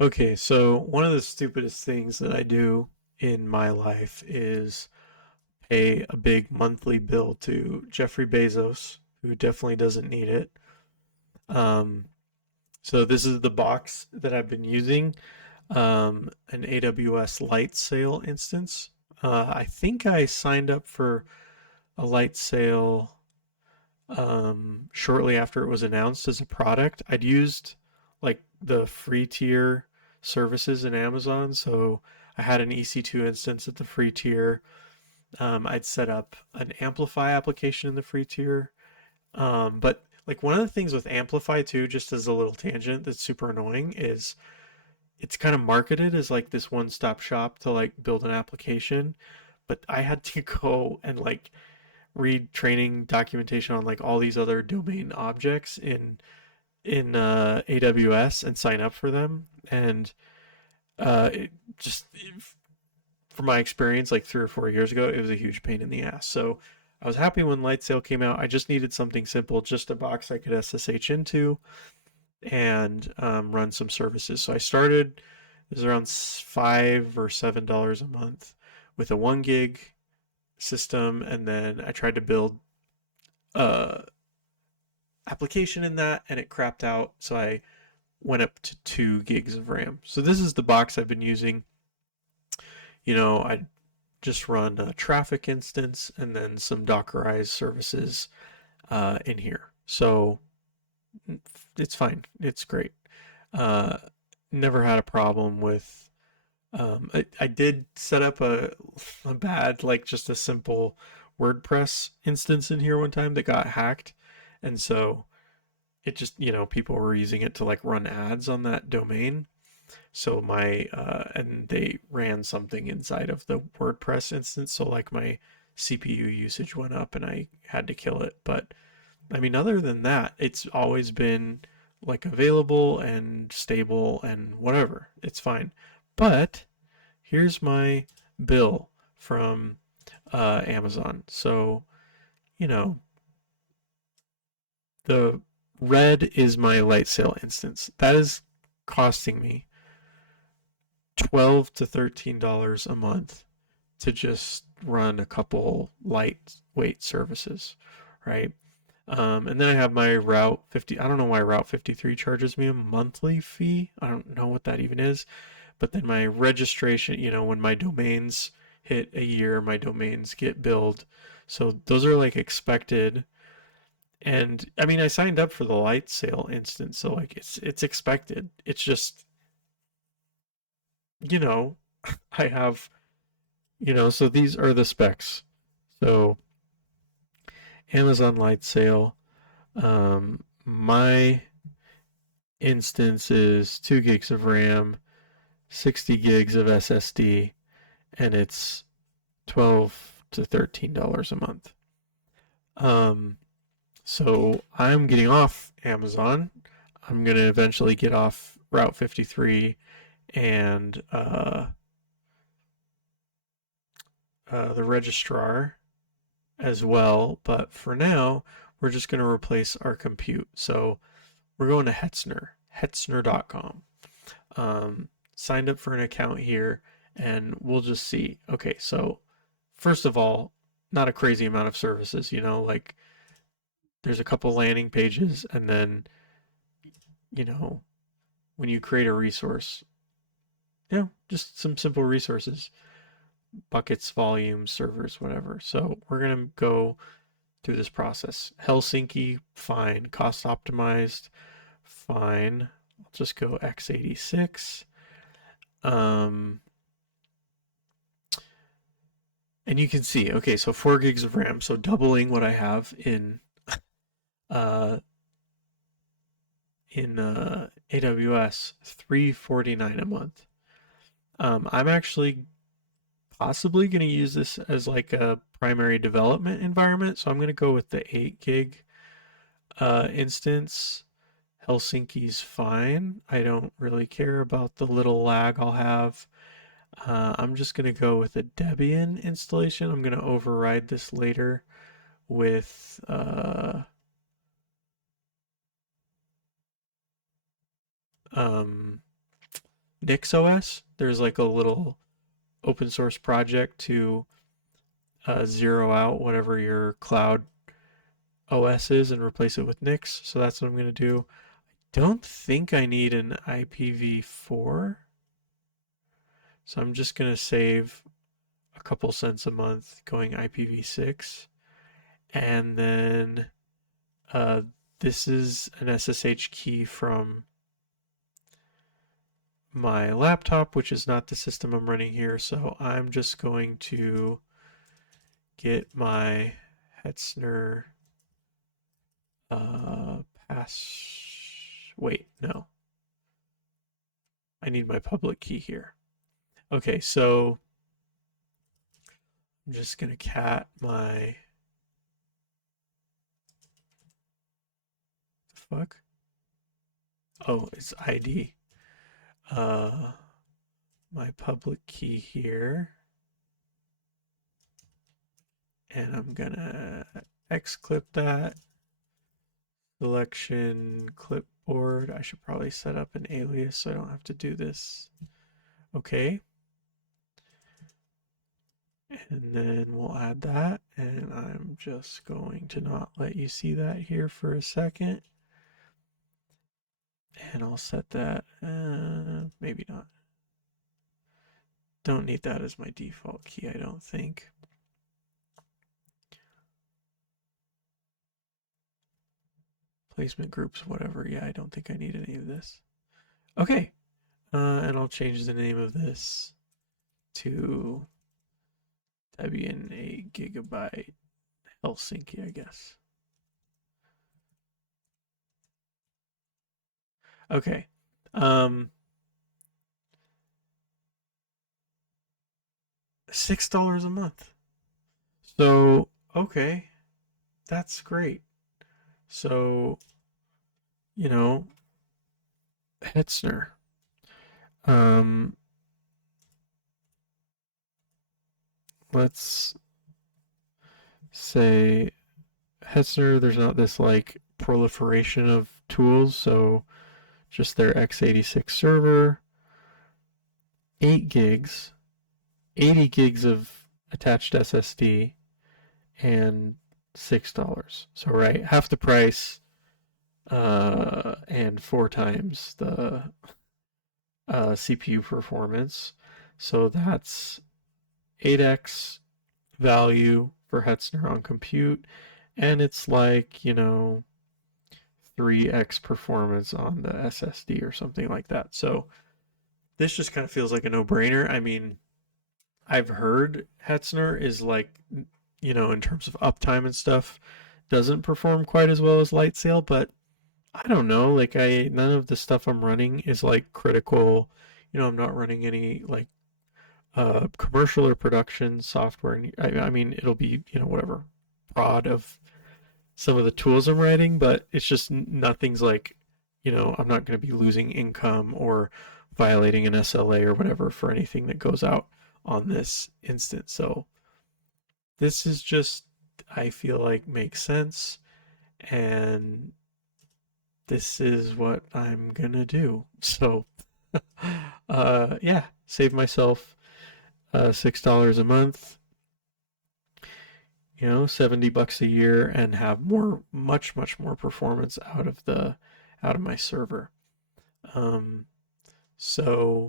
Okay, so one of the stupidest things that I do in my life is pay a big monthly bill to Jeffrey Bezos, who definitely doesn't need it. Um, so this is the box that I've been using, an AWS light sale instance. I think I signed up for a light sale shortly after it was announced as a product. I'd used like the free tier services in Amazon, so I had an EC2 instance at the free tier. I'd set up an Amplify application in the free tier. But like one of the things with Amplify too, just as a little tangent that's super annoying, is it's kind of marketed as like this one-stop shop to like build an application. But I had to go and like read training documentation on like all these other domain objects in AWS and sign up for them. And it just from my experience, like 3 or 4 years ago, it was a huge pain in the ass. So I was happy when Lightsail came out. I just needed something simple, just a box I could SSH into and run some services. So I started, it was around $5 or $7 a month with a 1 gig system, and then I tried to build a application in that, and it crapped out. So I went up to 2 gigs of RAM. So this is the box I've been using. I just run a traffic instance and then some Dockerized services in here. So it's fine. It's great. Uh, Never had a problem with. I did set up a bad, like just a simple WordPress instance in here one time that got hacked. And so it just, people were using it to like run ads on that domain. So and they ran something inside of the WordPress instance. So like my CPU usage went up and I had to kill it. But I mean, other than that, it's always been like available and stable and whatever. It's fine. But here's my bill from Amazon. So, you know, the red is my light sale instance. That is costing me $12 to $13 a month to just run a couple lightweight services, right? And then I have my Route 50. I don't know why Route 53 charges me a monthly fee. I don't know what that even is. But then my registration, when my domains hit a year, my domains get billed. So those are like expected. And I mean, I signed up for the light sale instance, so like it's expected. It's just, you know, I have, so these are the specs. So Amazon light sale, my instance is 2 gigs of RAM, 60 gigs of SSD, and it's $12 to $13 a month. Um, so I'm getting off Amazon. I'm gonna eventually get off Route 53 and the registrar as well. But for now, we're just gonna replace our compute. So we're going to Hetzner, Hetzner.com. Signed up for an account here, and we'll just see. Okay, so first of all, not a crazy amount of services, like there's a couple landing pages, and then, you know, when you create a resource, just some simple resources, buckets, volumes, servers, whatever. So we're going to go through this process. Helsinki, fine. Cost optimized, fine. I'll just go x86. Um, and you can see, okay, so 4 gigs of RAM, so doubling what I have uh, in AWS, 349 a month. I'm actually possibly going to use this as like a primary development environment, so I'm going to go with the 8 gig instance. Helsinki's fine. I don't really care about the little lag I'll have. I'm just going to go with a Debian installation. I'm going to override this later with um, NixOS. There's like a little open source project to zero out whatever your cloud OS is and replace it with Nix. So that's what I'm going to do. Don't think I need an IPv4. So I'm just going to save a couple cents a month going IPv6. And then uh, this is an SSH key from my laptop, which is not the system I'm running here. So I'm just going to get my Hetzner pass. Wait, no. I need my public key here. Okay, so I'm just gonna cat my fuck. Oh, it's ID. Uh, my public key here, and I'm gonna xclip that selection clipboard. I should probably set up an alias so I don't have to do this. Okay. And then we'll add that, and I'm just going to not let you see that here for a second. And I'll set that, maybe not. Don't need that as my default key, I don't think. Placement groups, whatever. Yeah, I don't think I need any of this. Okay, and I'll change the name of this to Debian a gigabyte Helsinki, I guess. Okay. $6 a month. So, okay, that's great. So, you know, Hetzner. Um, let's say Hetzner, there's not this like proliferation of tools, so just their x86 server, 8 gigs, 80 gigs of attached SSD, and $6. So right, half the price, and 4 times the CPU performance. So that's 8x value for Hetzner on compute, and it's like, 3x performance on the SSD or something like that. So this just kind of feels like a no-brainer. I mean, I've heard Hetzner is like, in terms of uptime and stuff, doesn't perform quite as well as Lightsail, but I don't know. Like, none of the stuff I'm running is like critical. I'm not running any like commercial or production software. I mean, it'll be, whatever prod of some of the tools I'm writing, but it's just nothing's like, I'm not going to be losing income or violating an SLA or whatever for anything that goes out on this instance. So this is just, I feel like makes sense, and this is what I'm gonna do. So, yeah, save myself $6 a month, $70 a year, and have much more performance out of my server. Um, so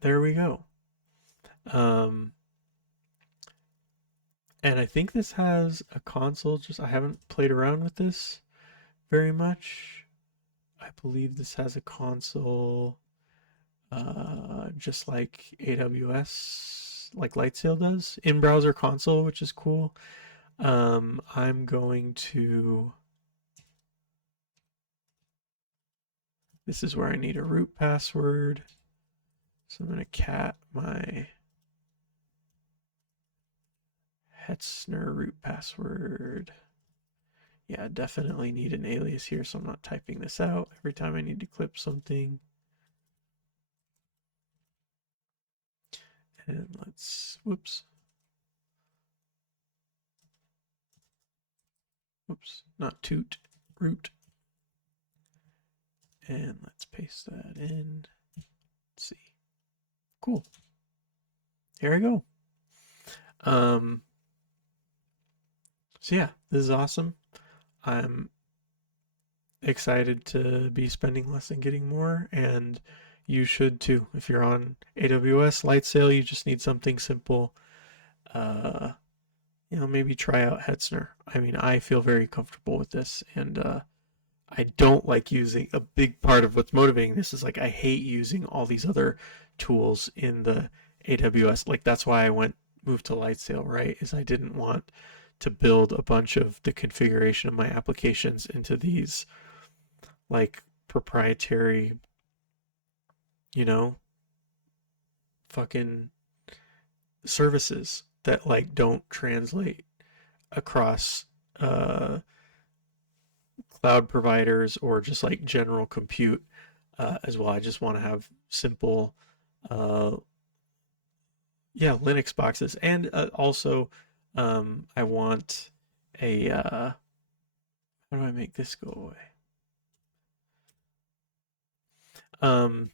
there we go. Um, and I think this has a console. Just I haven't played around with this very much. I believe this has a console, just like AWS, like Lightsail does, in-browser console, which is cool. I'm going to. This is where I need a root password. So I'm going to cat my Hetzner root password. Yeah, definitely need an alias here, so I'm not typing this out every time I need to clip something. And let's, whoops, not toot, root. And let's paste that in. Let's see. Cool. Here we go. Um, so yeah, this is awesome. I'm excited to be spending less and getting more, and you should too. If you're on AWS light sale, you just need something simple. Uh, maybe try out Hetzner. I mean, I feel very comfortable with this, and I don't like using a big part of what's motivating this is like I hate using all these other tools in the AWS. Like that's why I moved to Lightsail, right? Is I didn't want to build a bunch of the configuration of my applications into these like proprietary, you know, fucking services that like don't translate across cloud providers or just like general compute as well. I just want to have simple, uh, yeah, Linux boxes, and also I want a how do I make this go away? Um,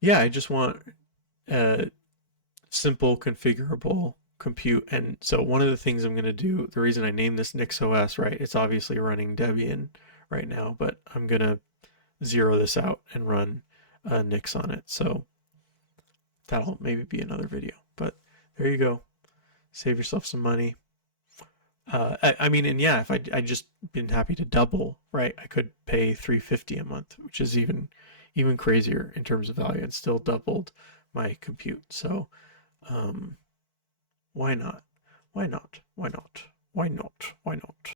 yeah, I just want a simple configurable compute. And so one of the things I'm going to do, the reason I named this NixOS, right? It's obviously running Debian right now, but I'm going to zero this out and run Nix on it. So that'll maybe be another video. But there you go. Save yourself some money. I mean, and yeah, if I just been happy to double, right? I could pay $350 a month, which is even crazier in terms of value, and still doubled my compute. So um, why not? Why not? Why not? Why not? Why not?